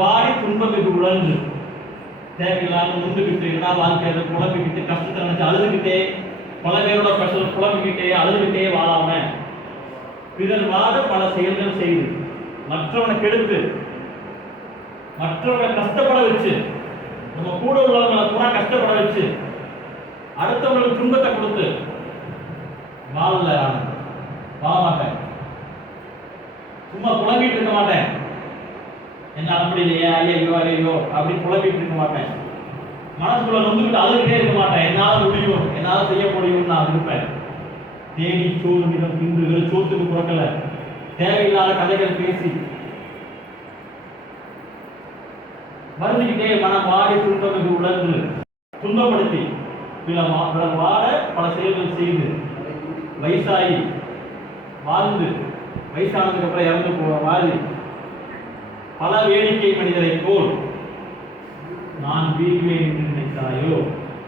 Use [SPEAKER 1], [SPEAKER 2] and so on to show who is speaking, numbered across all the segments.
[SPEAKER 1] வாடி துன்பமிட்டு உழன்று. தேவையில்லாம நொந்துக்கிட்டு என்ன வாழ்க்கையில குழம்பிக்கிட்டு கஷ்டத்தை நினைச்சு அழுதுகிட்டே பல பேரோட கஷ்டம் குழம்பிக்கிட்டே அழுதுகிட்டே வாழாம பிறர் பல செயல்கள் செய்து மற்றவனை கெடுத்து மற்றவங்களை கஷ்டப்பட வச்சு நம்ம கூட உள்ளவங்களை பூரா கஷ்டப்பட வச்சு அடுத்தவங்களுக்கு துன்பத்தை கொடுத்து வாழல வாழ மாட்டேன். சும்மா புலம்பிட்டு இருக்க மாட்டேன். என்ன அப்படி இல்லையா ஐயோ ஐயோ அப்படி புலம்பிட்டு இருக்க மாட்டேன். மனசுக்குள்ள நொந்துக்கிட்டு அழுகிட்டே இருக்க மாட்டேன். என்னால் முடியும் என்னால் செய்ய முடியும்னு நான் இருப்பேன் தேடி சோறு விதம் தின்று சோத்துக்கு புறக்கல தேவையில்லாத கதைகள் பேசி வருந்துக்கிட்டே மனம் வாடி துன்பமிகு உணர்ந்து துன்பப்படுத்தி பிற பிறர் வாட பல செயல்கள் செய்து வயசாகி வாழ்ந்து வயசானதுக்கு அப்புறம் இறந்து போற மாதிரி பல வேடிக்கை மனிதரை போல் நான் வீழ்வேன் என்று நினைத்தாயோ?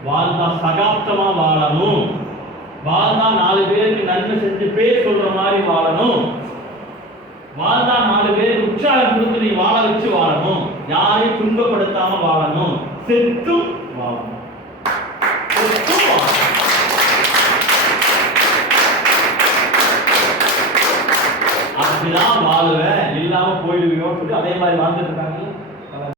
[SPEAKER 1] வாழ்ந்தா சகாப்தமா வாழணும். வாழ்ந்தா நாலு பேருக்கு நன்மை செஞ்சு பேர் சொல்ற மாதிரி வாழணும். வாழ்ந்தா நாலு பேருக்கு உற்சாகம் கொடுத்து நீ வாழ வச்சு வாழணும். யாரையும் துன்பப்படுத்தாம வாழணும். செத்தும் வாழணும். அப்படிதான் வாழுவேன் இல்லாம போயிடுவியோன்னு சொல்லி அதே மாதிரி வாழ்ந்துட்டு இருக்காங்க